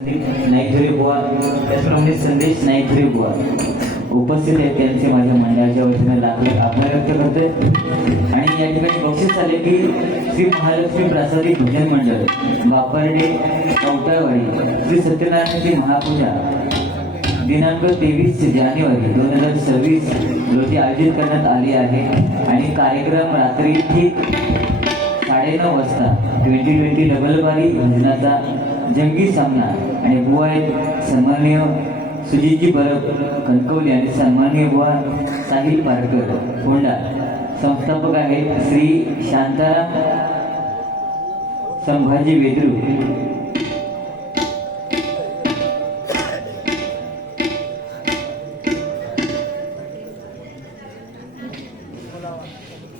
नाईकधुरी बुवा त्याचप्रमाणे संदेश नाईकधुरी बुवा उपस्थित आहेत. त्यांचे माझ्या मंडळाच्या वतीने लाखो आभार व्यक्त करतोय. आणि या ठिकाणी बक्षीस आले की श्री महालक्ष्मी प्रासादी भजन मंडळ वापर्डे कवटाळवाडी श्री सत्यनारायणाची महापूजा दिनांक 23 जानेवारी 2026 रोजी आयोजित करण्यात आली आहे. आणि कार्यक्रम रात्री ठीक 9:30 वाजता 2020 डबलबारी भजनाचा जंगी सामना. आणि बुवा आहेत सन्माननीय सुजितजी परब कणकवली आणि सन्माननीय बुवा साहिल पारकर होंडा. संस्थापक आहेत श्री शांताराम संभाजी वेद्रू.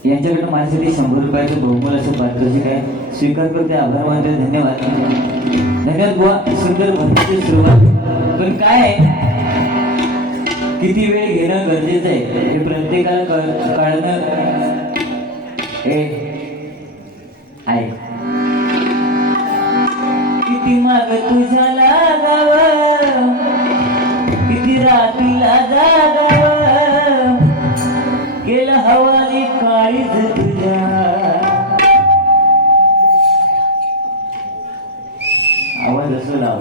यांच्याकडे माझ्यासाठी 100 रुपयाचं बहुमूल असं पारितोषिक आहे. स्वीकार करते, आभार मानते. धन्यवाद. धन्यवाद बुवा. सुंदर भक्तीची सुरुवात. पण काय आहे, किती वेळ घेणं गरजेचं आहे हे प्रत्येकाला कळणं हे आहे. किती माग तुझ्या लागावं, किती रात्रीला जागावं, केलं हवाली काळीज तुझ्या. आवाज असं लाव.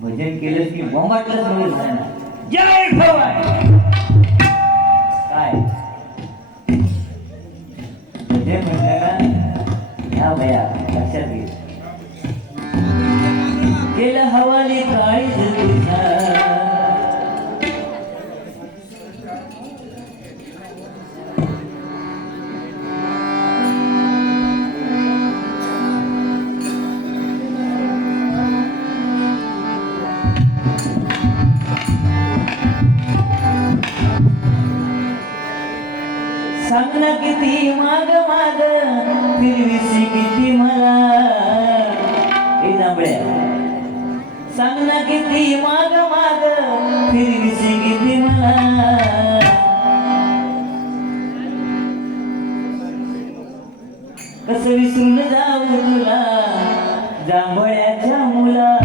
भजन केलं की बोंबाटलंच म्हणून जय भवानी. काय भजन म्हटलं ना, ह्या भया लक्षात घे. केलं हवाली काळीज तुझ्या. सांग ना किती माग माग फिरवीसी किती मला. हे जांभळ्या सांग ना किती माग माग फिरवीसी किती मला. कसं विसरून जाऊ तुला जांभळ्याच्या मुला.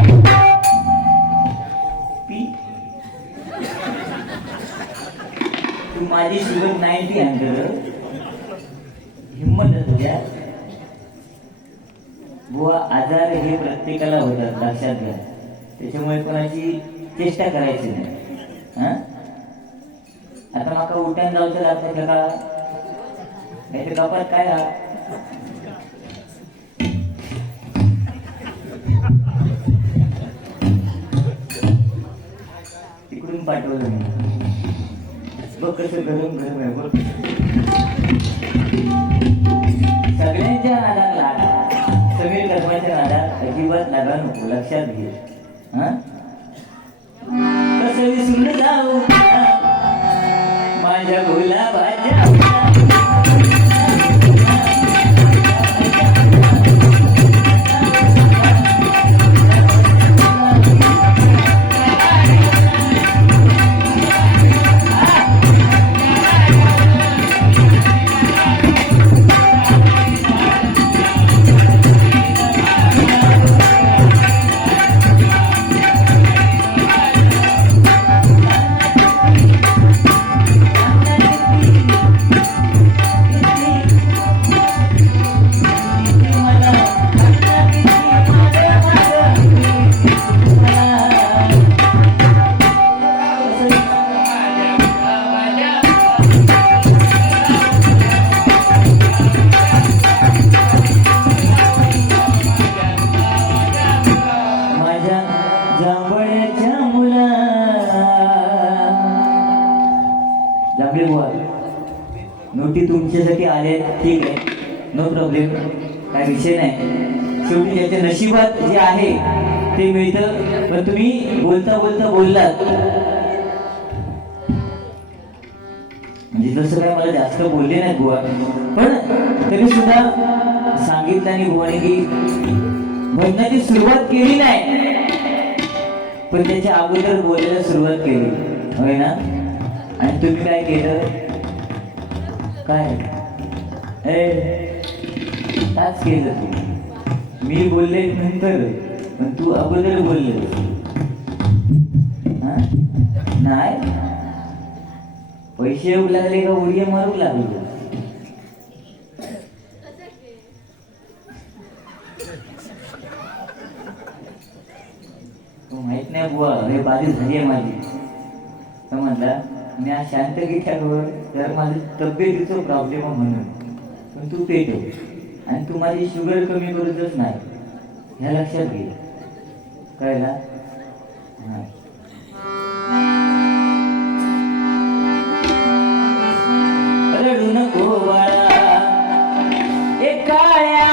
तू माझी सुरुवात 90 अंतर हिम्मत तुझ्या. बुवा आजार हे प्रत्येकाला होतात, लक्षात घ्या. त्याच्यामुळे कोणाची चेष्टा करायची नाही. आता माका उठान जाऊचं लागतं का, नाही तर कपात काय राहा. तिकडून पाठवलं मी बघ कसं गरम गरम आहे बघ. सगळ्यांच्या नादात लाग, समीर कर्माच्या नादात अजिबात लागा नको, लक्षात घे. कसं विसरून जाऊ माझ्या गुलाबाच्या. नोटी तुमच्यासाठी आले, ठीक आहे, नो प्रॉब्लेम, काय विषय नाही. शेवटी त्याच्या नशिबात जे आहे ते मिळतं. पण तुम्ही बोलता बोलता बोललात म्हणजे जसं काय मला जास्त बोलले नाहीत बुवा, पण तरी सुद्धा सांगितलं आणि बुवाने की भजनाची सुरुवात केली नाही, पण त्याच्या अगोदर बोलायला सुरुवात केली, होय ना. आणि तुम्ही काय केलं, काय ताच केलं. मी बोलले नंतर, पण तू अगोदर बोलले. नाही पैसे येऊ लागले का उडी मारू लागलो. माहित नाही बुवा, हे बाजू झाली आहे माझी. तर म्हटलं मी आज शांत घेतल्यावर तर माझी तब्येतीचा प्रॉब्लेम आहे म्हणून, पण तू पेटव आणि तू माझी शुगर कमी करूच नाही, ह्या लक्षात घे. कळला? हा. रडू नको बाळा एक काळ्या,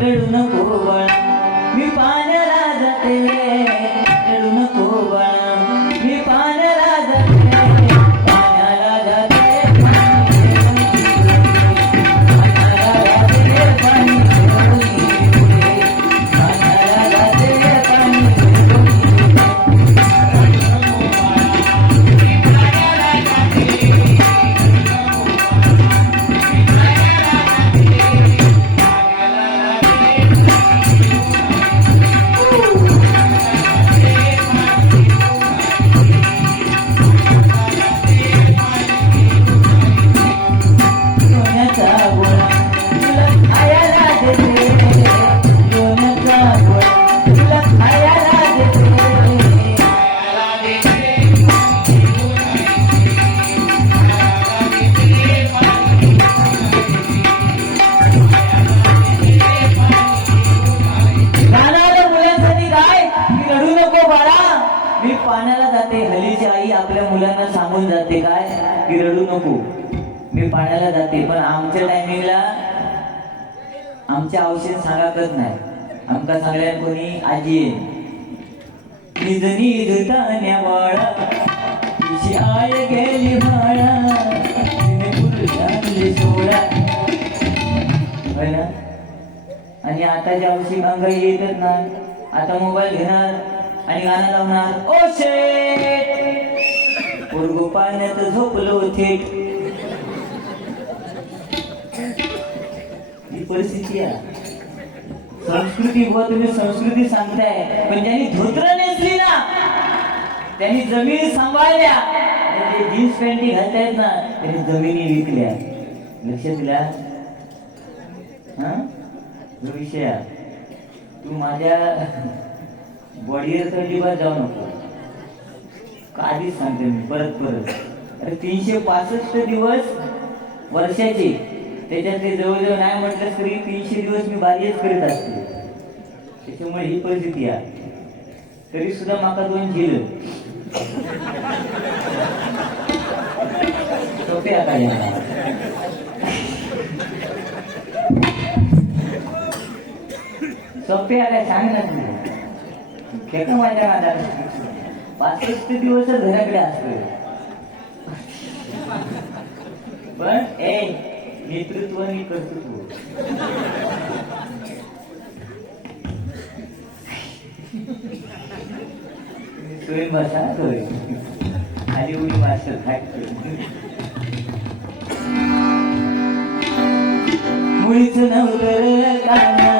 रडू नको बाळा मी पाण्याला जाते. रडू नको बाळा मी पाण्याला जाते, पाण्याला जाते, पाण्याला जाते, पाणी पाण्याला जाते, पाणी. मी पाण्याला जाते. हल्लीची आई आपल्या मुलांना सांगून जाते काय की रडू नको, मी पाण्याला जाते. पण आमच्या टायमिंगला आमच्या औषध सांगाकच नाही. आमका सांगल्या कोणी आजी निजनी धुतान्या बाळा तिची आय गेली भाळा, तिने पुरुषांनी सोळा. होय ना? आणि आता ज्या औषध अंगाई येतच ना, आता मोबाईल घेणार आणि गाणं लावणार. ओ शेट पोरगो पाण्यात झोपलो थेट. ही परिस्थिती आहे. संस्कृती बुवा, तुम्ही संस्कृती सांगताय, पण ज्यांनी धोत्र नेसली ना, त्यांनी जमिनी सांभाळल्या, जीन्स पॅन्टी घालतायत ना, त्यांनी जमिनी विकल्या. लक्षात दिला? हा विषय. तू माझ्या बॉडीवर तर लिबास जाऊ नको, आधीच सांगते मी परत परत. अरे 365 दिवस वर्षाचे, त्याच्यातले जवळजवळ नाही म्हटलं तरी 300 दिवस मी बारीच करीत असते. त्याच्यामुळे ही परिस्थिती आहे. तरी सुद्धा माका 2 झिल सोपे आता सोपे आल्या सांग ना तू खेळ माझ्या माझ्या 65 दिवस घराकडे असतो. पण नेतृत्व आणि कर्तृत्व सोयी भाषा सोय खाली उडी भाषा मुळीच नव्हतं काना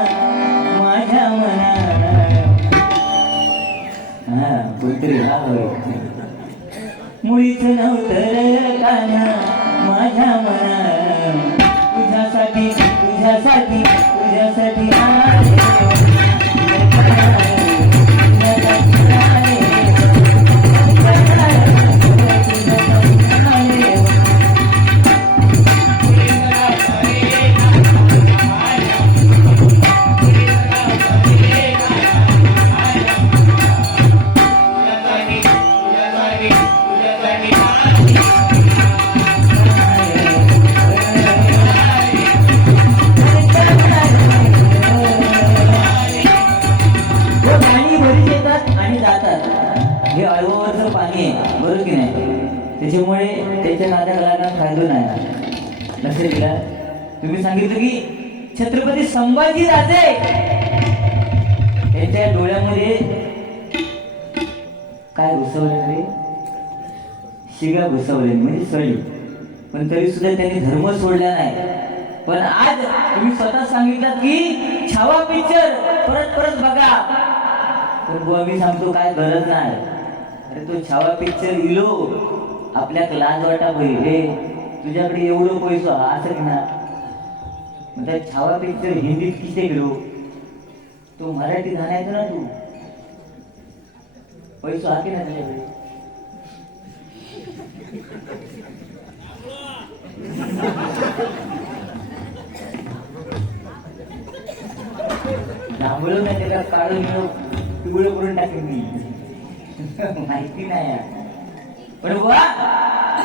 माझ्या मनात. हा कुत्री मुळीच नव्हतं काना माझ्या मनात. तुझ्यासाठी तुझ्यासाठी तुझ्यासाठी त्याच्यामुळे त्याच्या नाटकाला फायदा नाही. लक्षात दिला? तुम्ही सांगितलं की छत्रपती संभाजी राजे त्यांच्या डोळ्यामध्ये काय घुसवले? शिगा घुसवले म्हणजे सळी. पण तरी सुद्धा त्यांनी धर्म सोडला नाही. पण आज तुम्ही स्वतः सांगितलं की छावा पिक्चर परत परत बघा, पण बुवा मी सांगतो काय गरज नाही. अरे तो छावा पिक्चर इलो आपल्याक लाज वाटा पहिले, तुझ्याकडे एवढं पैसा असं की ना, त्या छावा पिक्चर हिंदीत किती गेलो, तो मराठी गाण्याचं ना, तू पैसा आहे ना तुझ्याकडे. लांबलो ना त्याला काढून पिवळं करून टाकेन मी. माहिती नाही पण बुवा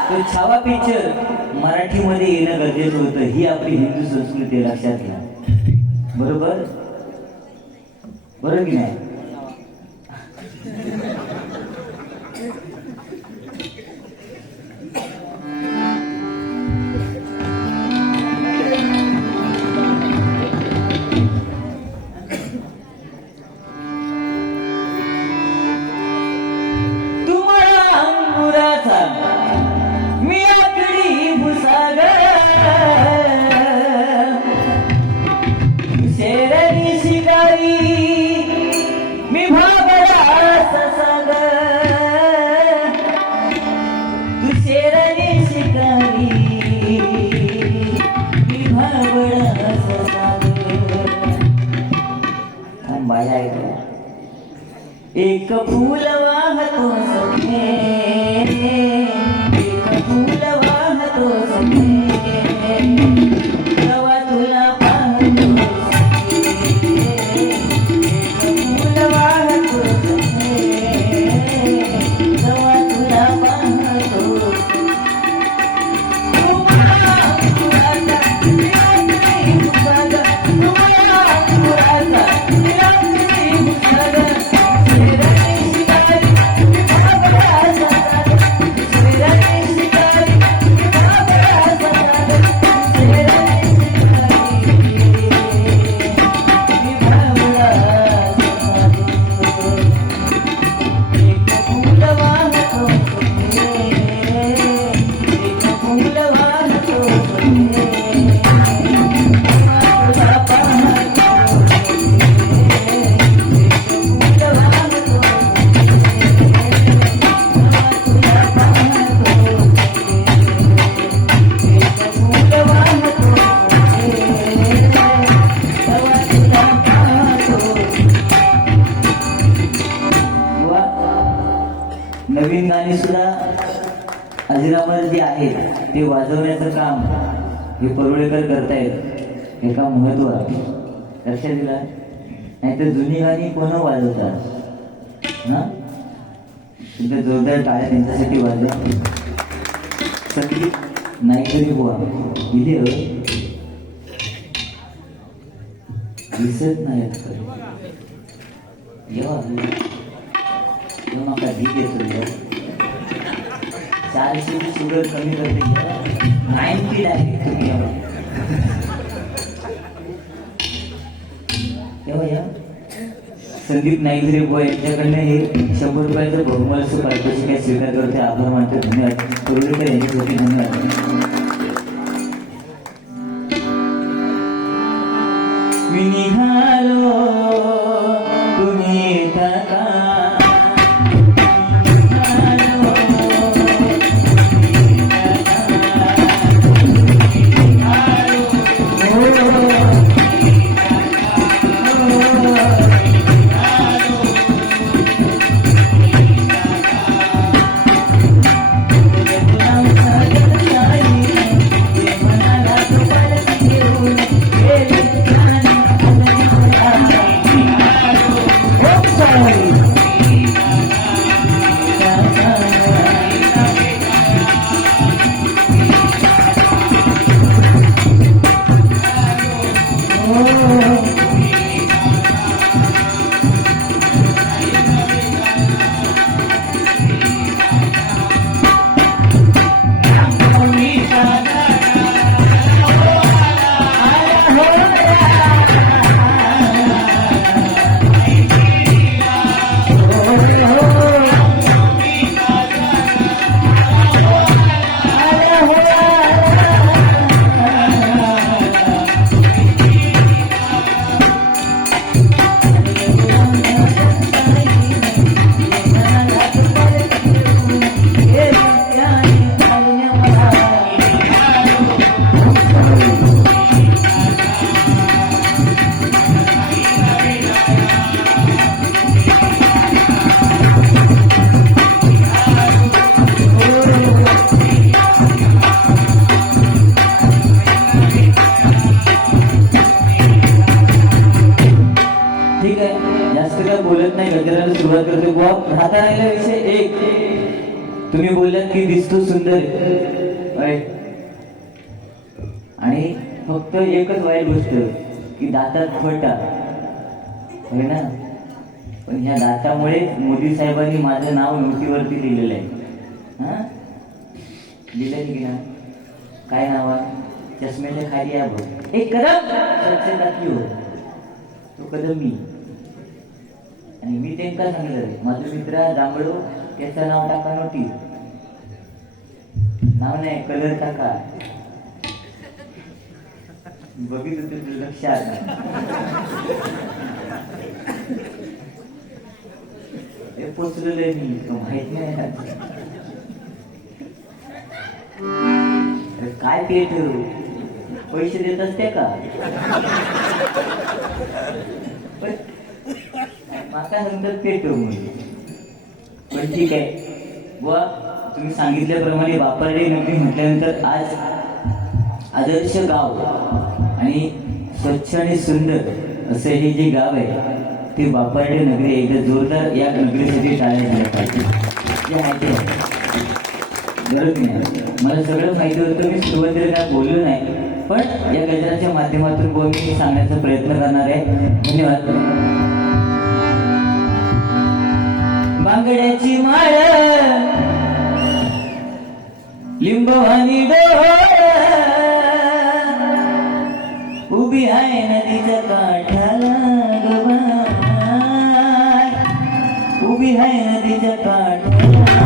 तो छावा पिक्चर मराठीमध्ये येणं गरजेचं होतं. ही आपली हिंदू संस्कृती लक्षात घ्या. बरोबर बरोबर की नाही? मी आकडी भुसागर शेरणी शिकारी, मी भागडा ससाग, तू शेरणी शिकारी, मी भागडा ससाग. बाया एक फूल वाहतो सखे, एक फूल वाहतो सखे, तेव्हा तुला पाहतो सखे, एक फूल वाहतो सखे, तेव्हा तुला पाहतो. नवीन गाणी सुद्धा अजिरामर जे आहेत ते वाजवण्याचं काम हे परुळेकर करतायत. हे काम महत्व आहे, लक्षात दिला. नाही तर जुनी गाणी कोण वाजवतात ना, तुमच्या जोरदार टाळ्या त्यांच्यासाठी वाजल्या. संगीत नाही तरी बुवा इथे दिसत नाही जेव्हा नका ठीक येतो. 400 ची शुगर कमी करते, 90 डायरेक्ट तेव्हा या संदीप नाईकरे बुवा यांच्याकडनं हे 100 रुपयाचं बहुमूल्य पारितोषिक स्वीकार करते. आभार मानतो. धन्यवाद. परुळेकर यांच्यासाठी धन्यवाद. मी निघालो तुम्ही येता का, काय बोलत नाही, गजराला सुरुवात करतो. बुवा राहता राहिला विषय एक, तुम्ही बोललात की दिसतो सुंदर आहे. आणि फक्त एकच वाईट गोष्ट की दातात फटा आहे ना. पण ह्या दातामुळे मोदी साहेबांनी माझं नाव नोटीवरती लिहिलेलं आहे. हा लिहिलं की ना, काय नाव आहे? चष्म्याच्या खाली आहे बघ, एक कदम स्वच्छतातली हो, तो कदम मी. आणि मी त्यांना सांगितलं, माझा मित्र जांभळो त्याचं नाव टाका नोटी, नाव नाही कलर टाका. बघितलं तुझं लक्षात हे पोचलेलं आहे मी, माहित नाही काय पेट पैसे देत असते का? माका नंतर पेट पण ठीक आहे बुवा. तुम्ही सांगितल्याप्रमाणे वापरले नगरी म्हटल्यानंतर आज आदर्श गाव आणि स्वच्छ आणि सुंदर असं हे जे गाव आहे ते वापरले नगरी एकदा जोरदार या नगरीसाठी टाळ्या झाल्या पाहिजे. जे माहिती आहे गरज नाही, मला सगळं माहिती होतं, मी सुरुवातीला काय बोललो नाही, पण या गजराच्या माध्यमातून मी सांगण्याचा प्रयत्न करणार आहे. धन्यवाद. बांगड्याची माळ लिंबवानी डोळ उभी आहे नदीच्या काठाला गं, उभी आहे नदीच्या काठाला.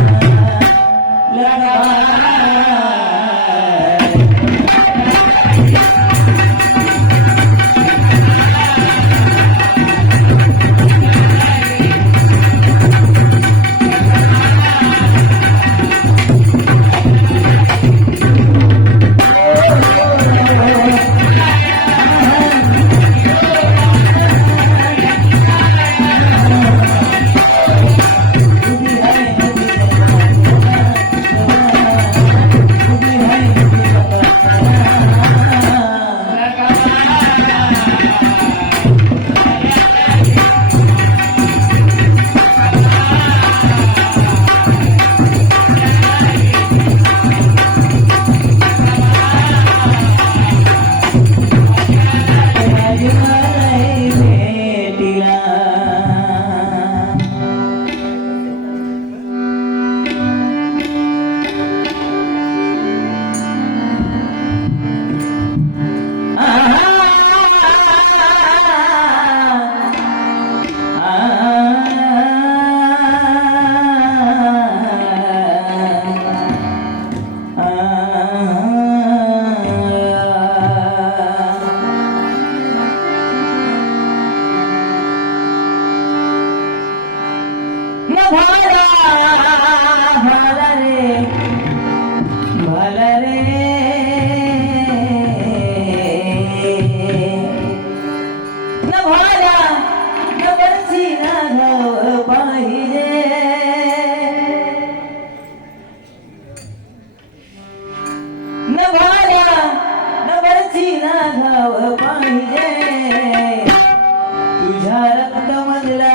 तुझ्या रक्तामधला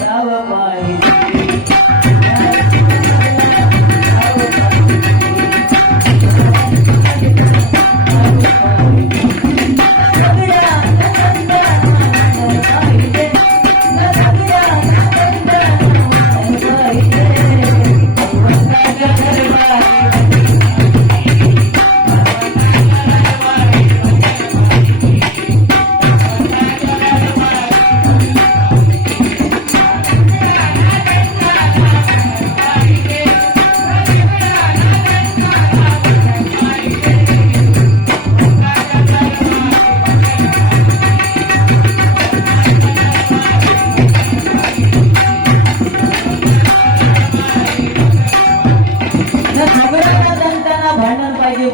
गाव पाहिजे.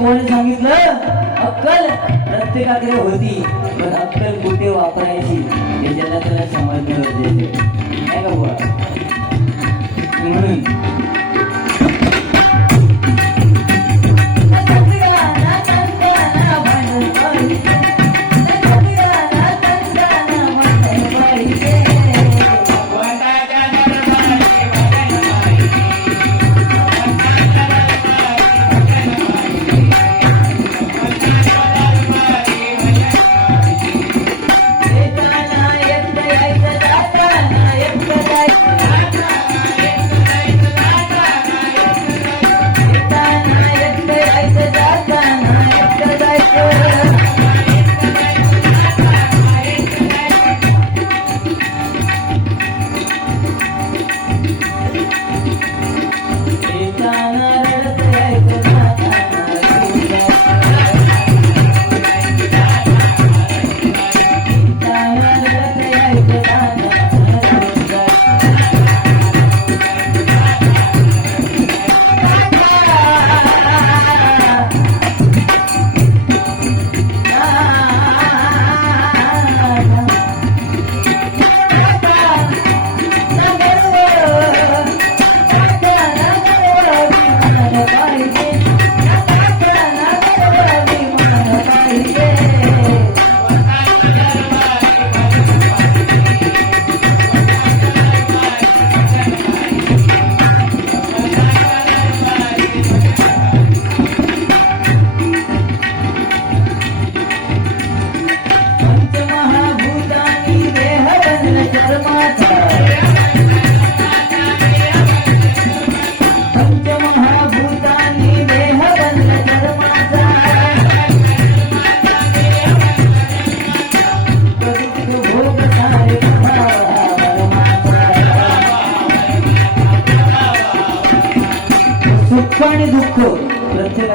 कोणी सांगितलं अक्कल प्रत्येकाकडे होती, पण अक्कल कुठे वापरायची हे ज्याला त्याला समजणं गरजेचं आहे का बुवा. म्हणून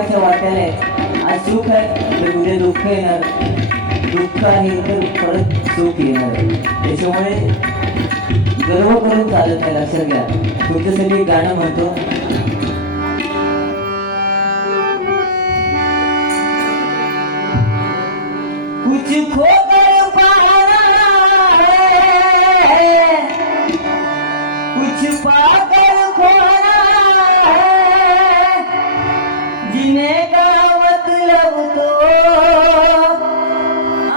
सुखाच्या वाट्याला आहे. आज सुख आहे तर उद्या दुःख येणार, दुःख आहे तर परत सुख येणार. त्याच्यामुळे गर्व करून चालत नाही, लक्षात घ्या. तुमच्यासाठी गाणं म्हणतो. कुछ खोकर पाना है, कुछ पाकर खोना है, जीने का मतलब तो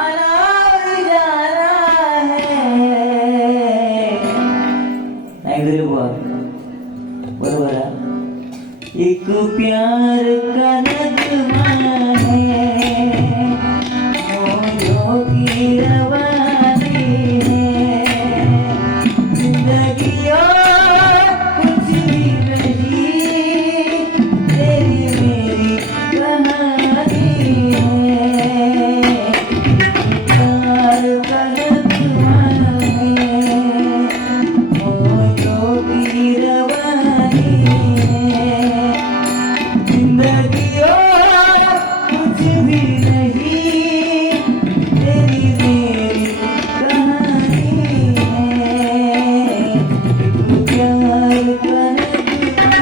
अनावर जाना है. नाही रे बुवा, बरोबर आहे. एक प्यार का नगमा है, मोजों की रवानी है, जिंदगी और कुछ भी नहीं, तेरी मेरी कहानी है. प्यार का नगमा है, मोजों की रवानी है, जिंदगी और कुछ भी नहीं, तेरी मेरी कहानी है. प्यार का नगमा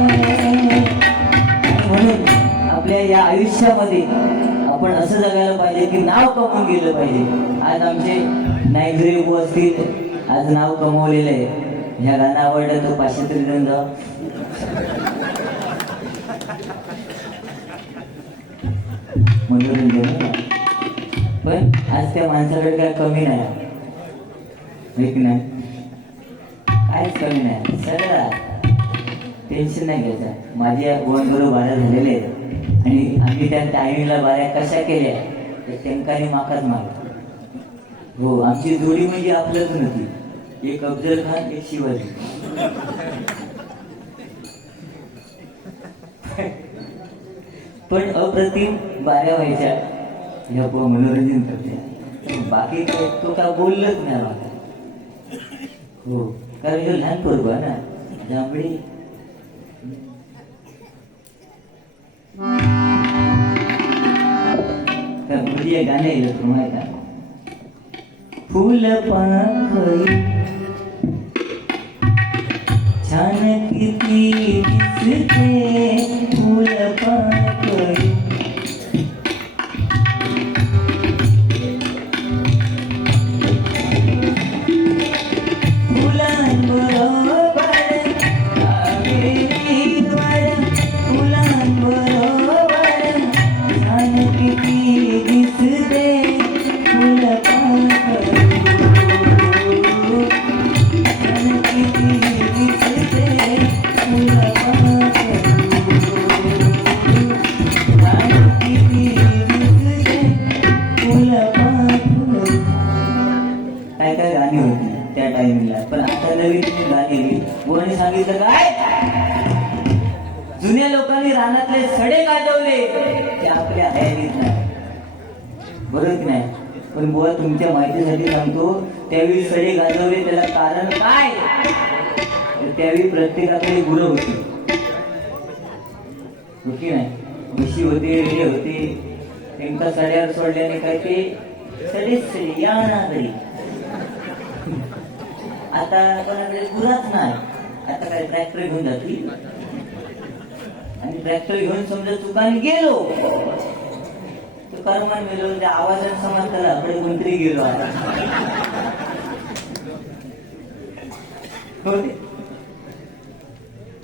है. म्हणून आपल्या या आयुष्यामध्ये आपण असं जगायला पाहिजे की नाव कमवून गेलं पाहिजे. आज आमचे नाईकजरी असतील, आज नाव कमवलेलं आहे. ह्या गाणं आवडलं तर 500 तरी देऊन जा. मनोरंजन. पण आज त्या माणसाकडे काय कमी नाही, ठीक नाही, काहीच कमी नाही. सगळं टेन्शन नाही घ्यायचं. माझ्या गोवन बाऱ्या झालेले आहेत आणि आम्ही त्या टायमिंगला बाऱ्या कशा केल्या त्या टंकाने माकाच माग. हो, आमची जोडी म्हणजे आपलंच नव्हती. एक अफजल खान, एक शिवाजी. पण अप्रतिम बाऱ्या व्हायच्या. ह्या मनोरंजन करते. बाकी काय तो काय बोललंच नाही मला. हो, कारण हे लहान पोरग ना जांभळी. तर म्हणजे गाणं येईल तुम्हाला. फुल पाखरी छान किती दिसते, फुल पाखरी काय काय गाणी होती त्या टाइमिंगला. पण आता नवीन गाणी कोणी सांगितलं काय, जुन्या लोकांनी रानातले सडे गाजवले ते आपल्या हयातीत नाही. बरोबर की नाही. पण बुवा तुमच्या माहितीसाठी सांगतो, त्यावेळी सडे गाजवले त्याला कारण काय, त्यावेळी प्रत्येकाकडे गुरं होती. होती नाही, म्हशी होते, रेडे होते. त्यांना सड्यावर सोडल्याने काय ते सडे या ना घरी. आता कोणाकडे गुराच नाही. आता काय ट्रॅक्टर घेऊन जातील आणि ट्रॅक्टर घेऊन समजा चुकाने गेलो तर कर्मन गेलो, त्या आवाजात समांतर आपले कोणतरी गेलो. आता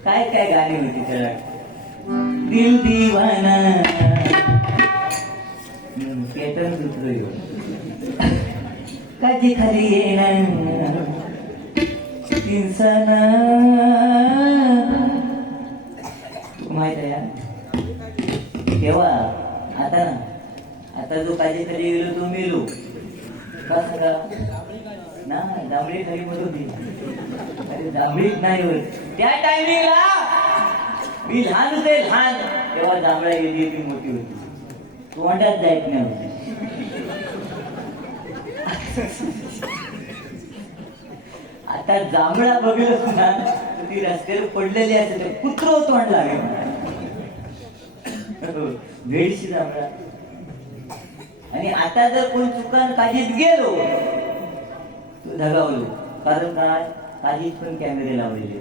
काय काय गाणी होती त्याला. दिल दीवाना केतन दुसरं काजी खाली येणार इंसान. माहित आहे तेव्हा. आता ना, आता जो काजी खाली गेलो तो मेलो का सांगा ना. जांभळी खाली मरून दिली. अरे जांभळीच नाही होत. त्या टायमिंगला मी लहान होते, लहान तेव्हा जांभळ्या गेली ती मोठी होती, तोंडात जायत नाही होती. आता जांभळा बघितलं ना ती रस्त्यावर पडलेली असते, कुत्र तोंड लागेल. भेडशी जांभळा. आणि आता जर कोण चुकान काजीत गेलो तो धगावलो. कारण काय, काजीत पण कॅमेरे लावलेले.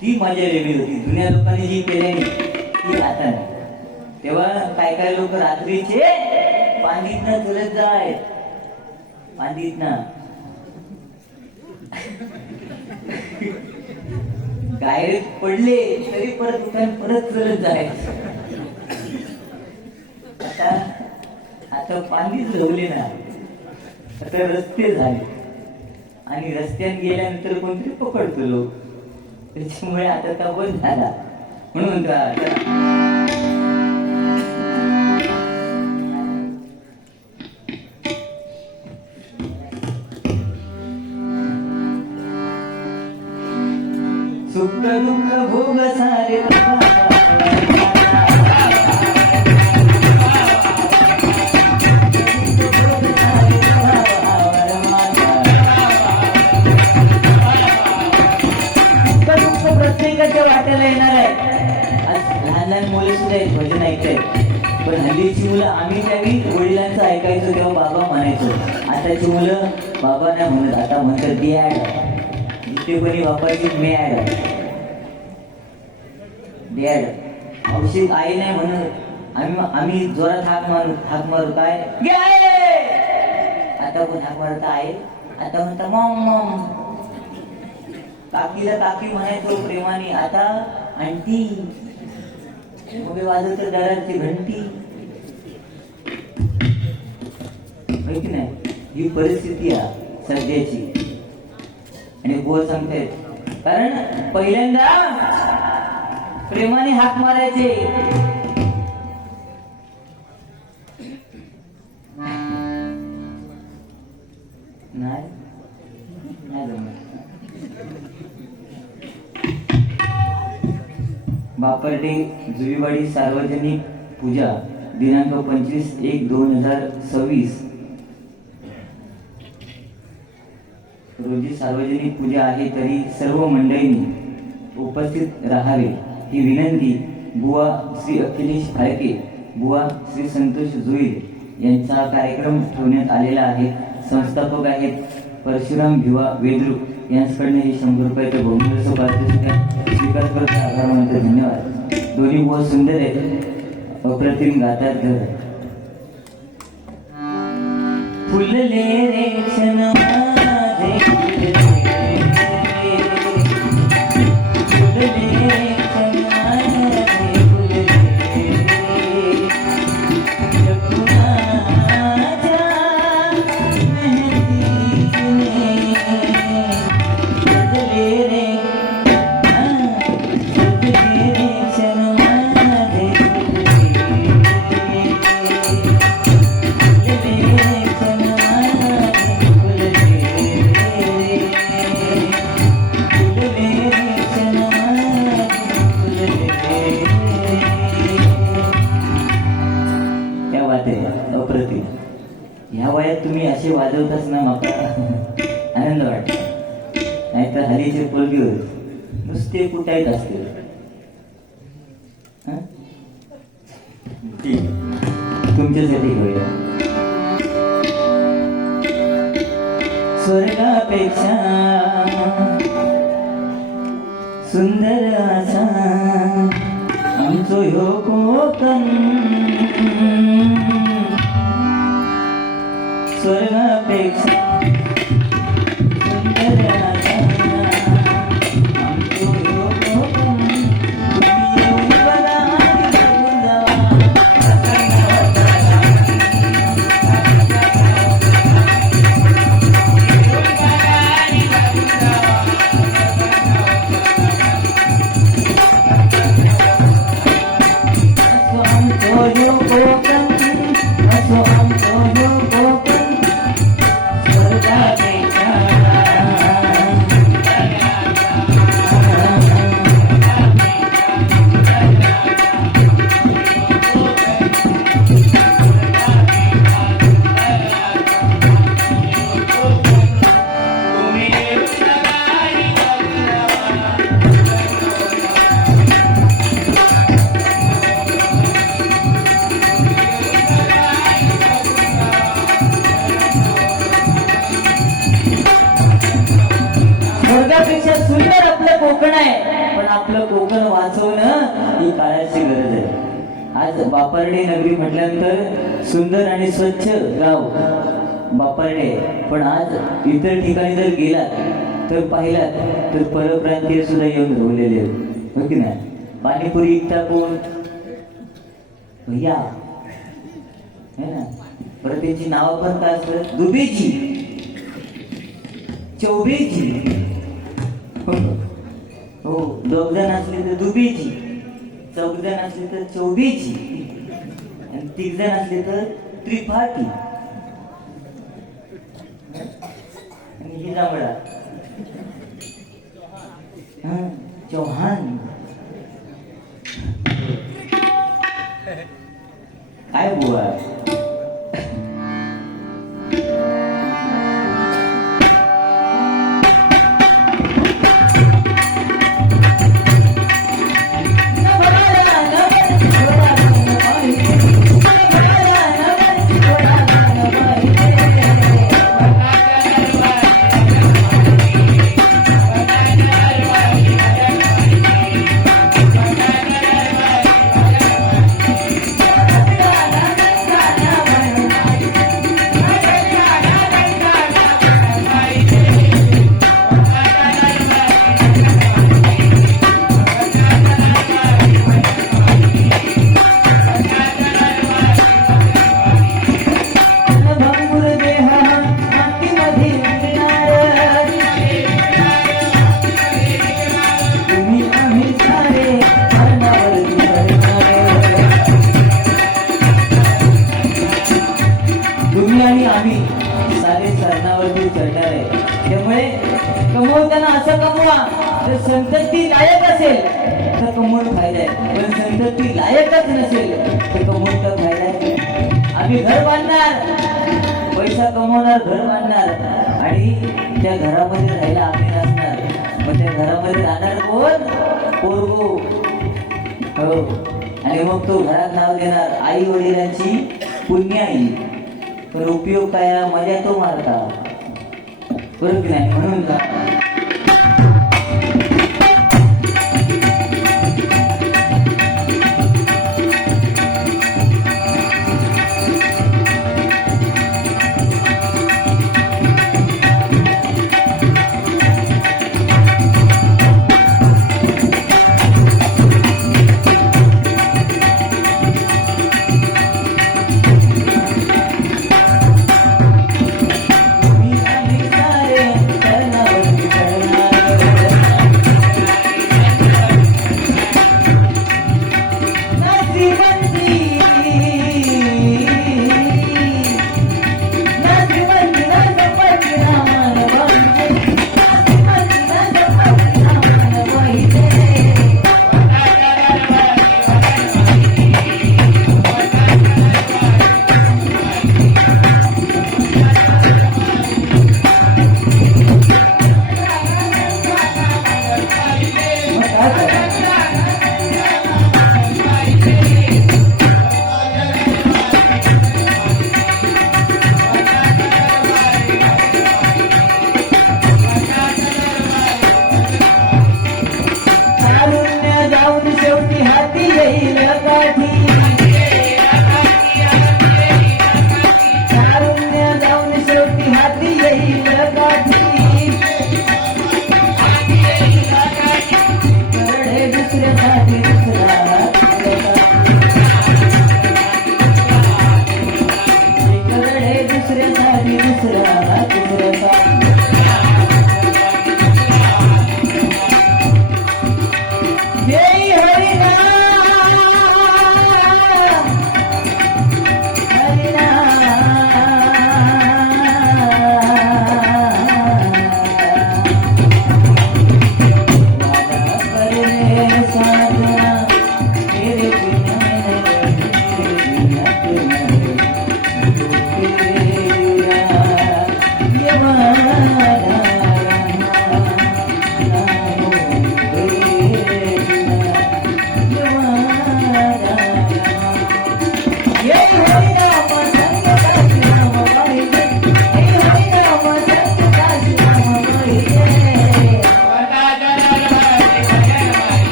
ती मजा वेगळी होती. जुन्या लोकांनी जी केली ती आता नाही. तेव्हा काय काय लोक रात्रीचे पांडीतनं चलत जाय. पांडीतनं गायब पडले तरी परत उठान परत चलत जाय. आता पाणी झवले ना, आता रस्ते झाले आणि रस्त्यात गेल्यानंतर कोणतरी पकडतो लोक. त्याच्यामुळे आता का बंद झाला. म्हणून सुख दुःख भोग सारे प्रत्येकाच्या वाट्याला येणार आहे. लहान लहान मुलं सुद्धा आहेत भजन ऐकतायत. पण हल्लीची मुलं आम्ही त्यावेळी वडिलांचं ऐकायचो तेव्हा बाबा म्हणायचो. आताची मुलं बाबा नाही म्हणत, आता म्हणतात डॅड. जिथे कोणी बापाची मॅड डॅड. औषध आई नाही म्हणत. आम्ही जोरात हाक मारू काय आता कोण हाक मारत आहे. आता म्हणता मॉम मॉम. काकीला काकी म्हणायचो प्रेमाने, आता आंटी. मग वाजवत दराची घंटी. माहिती नाही ही परिस्थिती आहे सध्याची. आणि बोल सांगतायत कारण पहिल्यांदा प्रेमाने हाक मारायचे. नाही बापर्डे जुईवाडी सार्वजनिक पूजा दिनांक 25/1/2026 रोजी सार्वजनिक पूजा आहे. तरी सर्व मंडळींनी उपस्थित राहावे ही विनंती बुवा श्री अखिलेश फाळके, बुवा श्री संतोष जोईर यांचा कार्यक्रम ठेवण्यात आलेला आहे. संस्थापक आहेत परशुराम भिवा वेद्रुक. यांच्याकडनं हे 100 रुपयाचं बहुमूल्य स्वीकार करत आभार मानतो. धन्यवाद. दोन्ही बुवा सुंदर आहेत, अप्रतिम गातात घर. फुलले रे क्षण माझे फुलले तुम्ही असे वाजवताच ना मला आनंद वाटतो. नाहीतर हल्लीचे पोरगी नुसते कुटायत असते. तुमच्यासाठी होईल. स्वर्गापेक्षा सुंदर असा आमचो ह्यो कोकण. स्वर्गापेक्षा सुंदर असा आमचो ह्यो कोकण. आहे, पण आपलं कोकण वाचवणं ही काळाची गरज आहे. आज बापर्डे नगरी म्हटल्यानंतर सुंदर आणि स्वच्छ गाव बापर्डे, पण आज इतर ठिकाणी जर गेलात तर पाहिलात तर परप्रांतीय सुद्धा येऊन राहिलेले आहेत, हो की नाही. पाणीपुरी इकता कोण? भैया है ना. बरं त्यांची नावं पण काय असतात? दुबेजी, चौबेजी, हो. 2 जण असले तर दुबेजी, 4 जण असले तर चौबेजी, आणि 3 जण असले तर त्रिपाठी, आणि ही जांभळा चौहान. काय बुवा. आणि आम्ही सारे सरणावरती चढणार आहे. त्यामुळे कमवताना असं कमवा तर संतती लायक असेल तर कमवून फायदा आहे, पण संतती लायकच नसेल तर कमवून तर फायदा आहे. आम्ही घर बांधणार, पैसा कमवणार, घर बांधणार, आणि त्या घरामध्ये राहायला आम्ही नसणार. मग त्या घरामध्ये राहणार कोण? पोरगो, हो. आणि मग तो घरात नाव देणार आई वडिलांची पुण्याई. पण उपयोग काय? मजा तो मारता, बरोबर की नाही. म्हणून का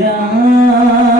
राम